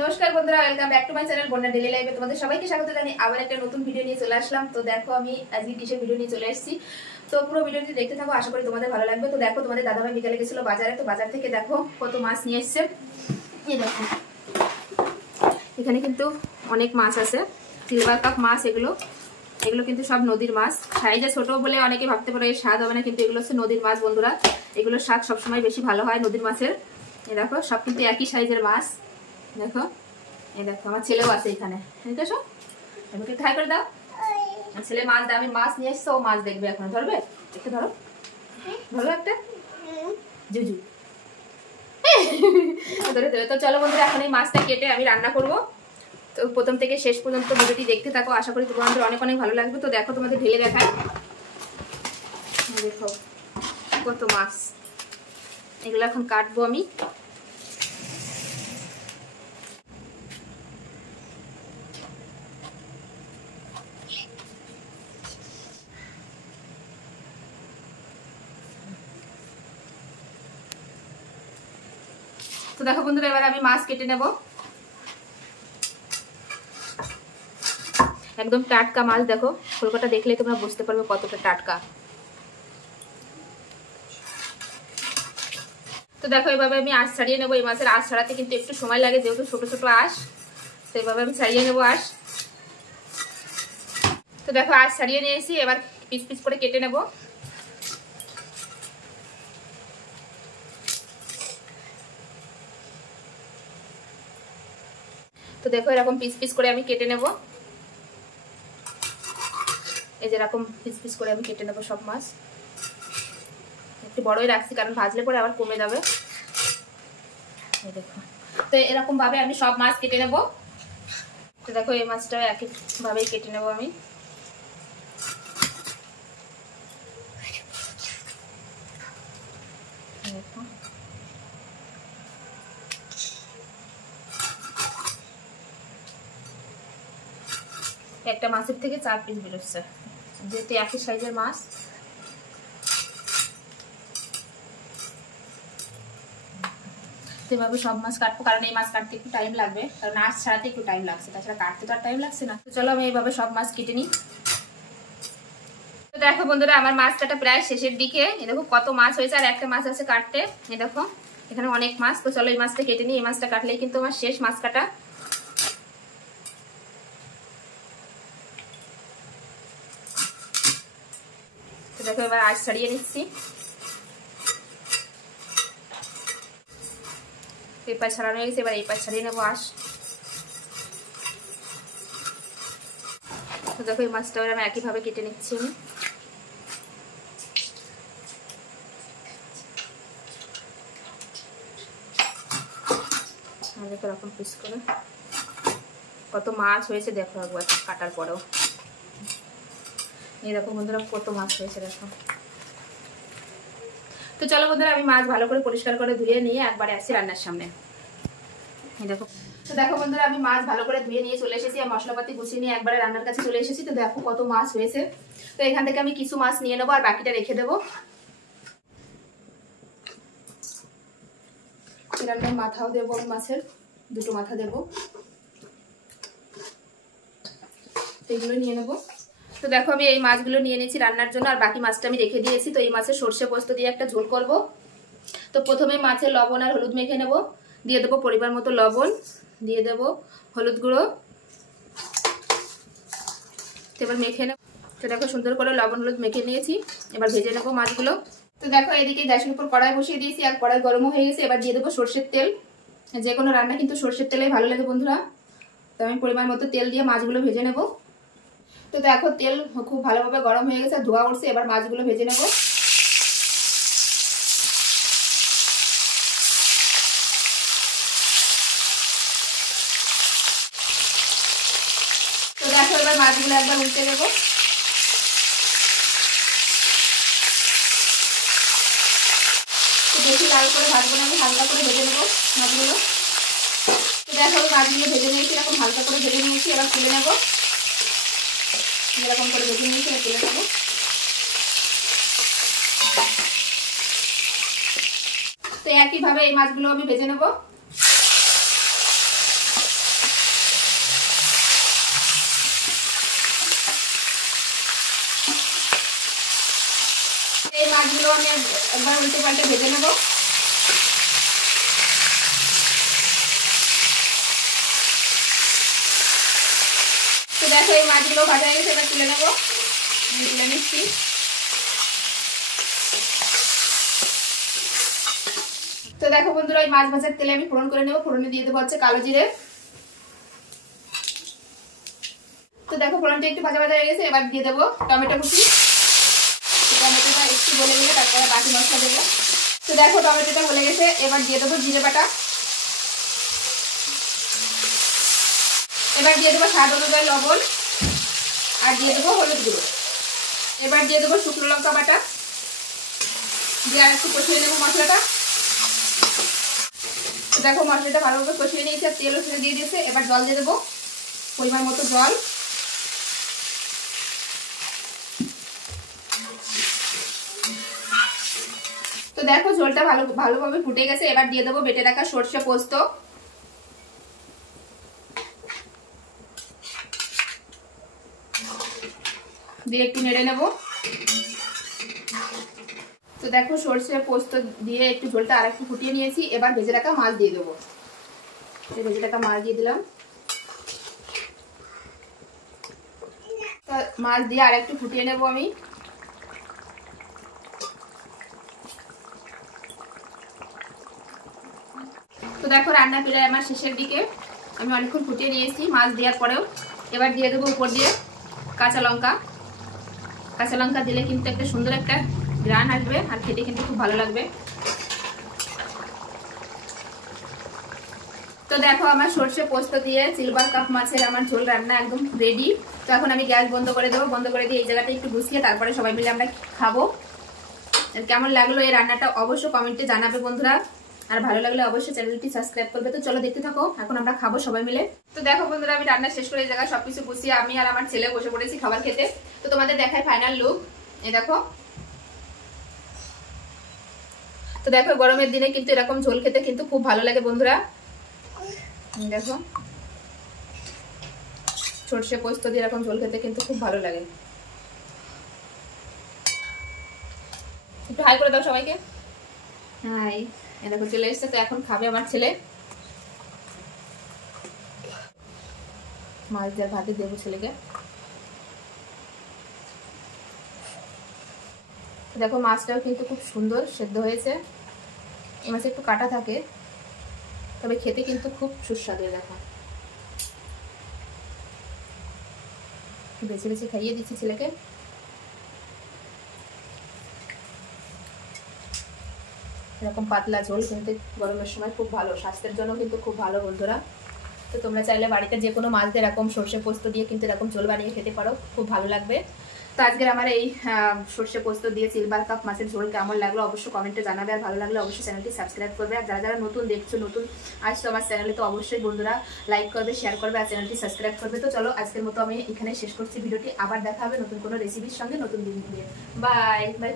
নমস্কার বন্ধুরা, welcome back to my channel বন্যা ডেইলি লাইফে তোমাদের সবাইকে স্বাগত জানাই। আবার একটা নতুন ভিডিও নিয়ে চলে আসলাম। তো দেখো আমি আজকে কিসের ভিডিও নিয়ে চলে এসেছি, তো পুরো ভিডিওটি দেখতে থাকো, আশা করি তোমাদের ভালো লাগবে। তো দেখো তোমাদের দাদাভাই বিকালে গেছিল বাজারে, তো বাজার থেকে দেখো কত মাছ নিয়ে এসছে। এই দেখো এখানে কিন্তু অনেক মাছ আছে, সিলভার কাপ মাছ। এগুলো কিন্তু সব নদীর মাছ। সাইজে ছোট বলে অনেকে ভাবতে পারে স্বাদ হবে না, কিন্তু এগুলো হচ্ছে নদীর মাছ বন্ধুরা। এগুলোর স্বাদ সবসময় বেশি ভালো হয় নদীর মাছের। এই দেখো সব কিন্তু একই সাইজের মাছ। দেখো এই দেখো আমার ছেলেও আছে এখানে, দেখো এমনকি খাই করে দাও। ছেলে মাছ দামি মাছ নিয়ে এসছে, ও মাছ দেখবে এখন। ধরবে একটু, ধরো ধরো একটা জুজু ধরে দেবে। তো চলো বন্ধুরা, এখন এই মাছটা কেটে আমি রান্না করব। তো প্রথম থেকে শেষ পর্যন্ত ভিডিওটি দেখতে থাকো, আশা করি তোমাদের অনেক অনেক ভালো লাগবে। তো দেখো তোমাদের ঢেলে দেখায়, দেখো কত মাছ। এগুলো এখন কাটবো আমি। তো দেখো বন্ধুরা, এবার আমি মাছ কেটে নেব। একদম টাটকা মাছ, দেখো খোলকাটা দেখলে তোমরা বুঝতে পারবে কতটা টাটকা। তো দেখো এভাবে আমি আঁশ ছাড়িয়ে নেবো। এই মাছের আঁশ ছাড়াতে কিন্তু একটু সময় লাগে, যেহেতু ছোট ছোট আঁশ। তো এভাবে আমি ছাড়িয়ে নেবো আঁশ। তো দেখো আঁশ ছাড়িয়ে নিয়েছি, এবার পিস পিস করে কেটে নেব। তো দেখো এরকম পিস পিস করে আমি কেটে নেব। এই যে এরকম পিস পিস করে আমি কেটে নেব সব মাছ। একটু বড়ই রাখছি, কারণ ভাজলে পরে আবার কমে যাবে। এই দেখো, তো এরকম ভাবে আমি সব মাছ কেটে নেব। তো দেখো এই মাছটা একই ভাবেই কেটে নেব আমি। দেখো একটা মাছের থেকে 4 পিস বেরোচ্ছে, যেহেতু একই সাইজের মাছ। এভাবে সব মাছ কাটবো, কারণ এই মাছ কাটতে একটু টাইম লাগবে, কারণ আঁশ ছাড়াতে একটু টাইম লাগছে, তাছাড়া কাটতে তো আর টাইম লাগছে না। তো চলো আমি এইভাবে সব মাছ কেটে নিই। তো দেখো বন্ধুরা, আমার মাছ কাটা প্রায় শেষের দিকে। এই দেখো কত মাছ হয়েছে, আর একটা মাছ আছে কাটতে। এই দেখো এখানে অনেক মাছ। তো চলো এই মাছটা কেটে নিই। এই মাছটা কাটলেই কিন্তু আমার শেষ মাছ কাটা। তো দেখো এবার আঁশ ছাড়িয়ে নিচ্ছি। এই পাশ ছাড়ানো হয়ে গেছে, এবার এই পাশ ছাড়িয়ে নেবো আঁশ। তো দেখো এই মাছটা আমি একইভাবে কেটে নিচ্ছি। আমি দেখো এরকম পিস করে। কত মাছ হয়েছে দেখো একবার কাটার পরেও। এই দেখো বন্ধুরা কত মাছ হয়েছে দেখো। তো চলো বন্ধুরা, আমি মাছ ভালো করে পরিষ্কার করে ধুয়ে নিয়ে একবারে আসছি রান্নার সামনে। এই দেখো, তো দেখো বন্ধুরা, আমি মাছ ভালো করে ধুয়ে নিয়ে চলে এসেছি, আর মশলাপাতি গুছিয়ে নিয়ে একবারে রান্নার কাছে চলে এসেছি। তো দেখো কত মাছ হয়েছে। তো এখান থেকে আমি কিছু মাছ নিয়ে নেবো, আর বাকিটা রেখে দেবো। রান্নার মাথাও দেবো, মাছের দুটো মাথা দেবো, এগুলো নিয়ে নেবো। তো দেখো আমি এই মাছগুলো নিয়ে নিয়েছি রান্নার জন্য, আর বাকি মাছটা আমি রেখে দিয়েছি। তো এই মাছের সর্ষে পোস্ত দিয়ে একটা ঝোল করব। তো প্রথমে মাছে লবণ আর হলুদ মেখে নেব। দিয়ে দেবো পরিমাণ মতো লবণ, দিয়ে দেবো হলুদ গুঁড়ো। এবার মেখে নেব। তো দেখো সুন্দর করে লবণ হলুদ মেখে নিয়েছি, এবার ভেজে নেবো মাছগুলো। তো দেখো এদিকে গ্যাসের উপর কড়াই বসিয়ে দিয়েছি, আর কড়াই গরমও হয়ে গেছে। এবার দিয়ে দেবো সর্ষের তেল। যে কোনো রান্না কিন্তু সর্ষের তেলেই ভালো লাগে বন্ধুরা। তো আমি পরিমাণ মতো তেল দিয়ে মাছগুলো ভেজে নেব। তো দেখো তেল খুব ভালোভাবে গরম হয়ে গেছে, ধোয়া উঠছে। এবার মাছগুলো ভেজে নেব। তো দেখো এবার মাছগুলো একবার উল্টে দেবো। তো বেশি লাল করে ভাজবো না, আমি হালকা করে ভেজে নেবো মাছগুলো। তো দেখো আমি মাছগুলো ভেজে নিয়েছি, এরকম হালকা করে ভেজে নিয়েছি। এবার তুলে নেবো, এরকম করে ভেজে নিয়েছি, তুলে নেবো। তো একইভাবে এই মাছগুলো আমি ভেজে নেবো। মাছগুলো আমি একবার উল্টে পাল্টে ভেজে নেব। তো দেখো এই মাছগুলো ভাজা হয়ে গেছে, এবার তুলে নেবো। আমি তুলে নিচ্ছি। তো দেখো বন্ধুরা, এই মাছ ভাজার তেলে আমি ফোড়ন করে নেবো। ফোড়নে দিয়ে দেবো হচ্ছে কালো জিরে। তো দেখো ফোড়নটা একটু ভাজা ভাজা হয়ে গেছে, এবার দিয়ে দেবো টমেটো কুচি। টমেটোটা একটু গলে গেলে তারপরে বাকি মশলা দেবো। তো দেখো টমেটোটা গলে গেছে, এবার দিয়ে দেবো জিরে বাটা। এবার দিয়ে দেবো স্বাদ অনুযায়ী লবণ, আর দিয়ে দেবো হলুদ গুঁড়ো। এবার দিয়ে দেবো শুকনো লঙ্কা বাটা, দিয়ে আর একটু কষিয়ে নেবো মশলাটা। দেখো মশলাটা ভালোভাবে কষিয়ে নিয়েছি, আর তেলও ছেড়ে দিয়ে দিয়েছে। এবার জল দিয়ে দেবো, পরিমাণ মতো জল। তো দেখো ঝোলটা ভালোভাবে ফুটে গেছে। এবার দিয়ে দেবো বেটে রাখা সরষে পোস্ত। দিয়ে একটু নেড়ে নেব। তো দেখো সরষে পোস্ত দিয়ে একটু ঝোলটা আর একটু ফুটিয়ে নিয়েছি। এবার ভেজে রাখা মাছ দিয়ে দেবো। ভেজে রাখা মাছ দিয়ে দিলাম। তো মাছ দিয়ে আর একটু ফুটিয়ে নেব আমি। তো দেখো রান্না প্রায় আমার শেষের দিকে। আমি অনেকক্ষণ ফুটিয়ে নিয়েছি মাছ দেওয়ার পরেও। এবার দিয়ে দেবো উপর দিয়ে কাঁচা লঙ্কা। কাঁচা লঙ্কা দিলে কিন্তু একটা সুন্দর একটা ঘ্রাণ আসবে, আর খেতে কিন্তু খুব ভালো লাগবে। তো দেখো আমার সরষে পোস্ত দিয়ে সিলভার কাপ মাছের আমার ঝোল রান্না একদম রেডি। তো এখন আমি গ্যাস বন্ধ করে দেবো। বন্ধ করে দিয়ে এই জায়গাটা একটু গুছিয়ে তারপরে সবাই মিলে আমরা খাবো। কেমন লাগলো এই রান্নাটা অবশ্যই কমেন্টে জানাবে বন্ধুরা। আর ভালো লাগলে অবশ্যই চ্যানেলটি সাবস্ক্রাইব করবে। তো চলো দেখতে থাকো, এখন আমরা খাবো সবাই মিলে। তো দেখো বন্ধুরা, আমি রান্না শেষ করে এই জায়গায় সবকিছু গুছিয়ে আমি আর আমার ছেলে বসে পড়েছি খাবার খেতে। তো তোমাদের দেখায় ফাইনাল লুক। এই দেখো। তো দেখো গরমের দিনে কিন্তু এরকম ঝোল খেতে কিন্তু খুব ভালো লাগে বন্ধুরা। দেখো সরষে পোস্ত দিয়ে এরকম ঝোল খেতে কিন্তু খুব ভালো লাগে। একটু হাই করে দাও সবাইকে। হাই। দেখো চলে এসছে। তো এখন খাবে আমার ছেলে। মাছ দিয়ে ভাতে দেবো ছেলেকে। দেখো মাছটাও কিন্তু খুব সুন্দর সেদ্ধ হয়েছে। এই মাছে একটু কাটা থাকে, তবে খেতে কিন্তু খুব সুস্বাদু। দেখো বেছে বেছে খাইয়ে দিচ্ছি ছেলেকে। এরকম পাতলা ঝোল কিন্তু গরমের সময় খুব ভালো, স্বাস্থ্যের জন্য কিন্তু খুব ভালো বন্ধুরা। তো তোমরা চাইলে বাড়িতে যে কোনো মাছ দিয়ে এরকম সরষে পোস্ত দিয়ে কিন্তু এরকম ঝোল বানিয়ে খেতে পারো, খুব ভালো লাগবে। তো আজকের আমার এই সরষে পোস্ত দিয়ে সিলভার কাপ মাছের ঝোল কেমন লাগলো অবশ্যই কমেন্টে জানাবে। আর ভালো লাগলে অবশ্যই চ্যানেলটি সাবস্ক্রাইব করবে। আর যারা যারা নতুন দেখছো, নতুন আসছো আমার চ্যানেলে, তো অবশ্যই বন্ধুরা লাইক করবে, শেয়ার করবে, আর চ্যানেলটি সাবস্ক্রাইব করবে। তো চলো আজকের মতো আমি এখানে শেষ করছি ভিডিওটি। আবার দেখা হবে নতুন কোনো রেসিপির সঙ্গে নতুন দিন দিয়ে। Bye bye.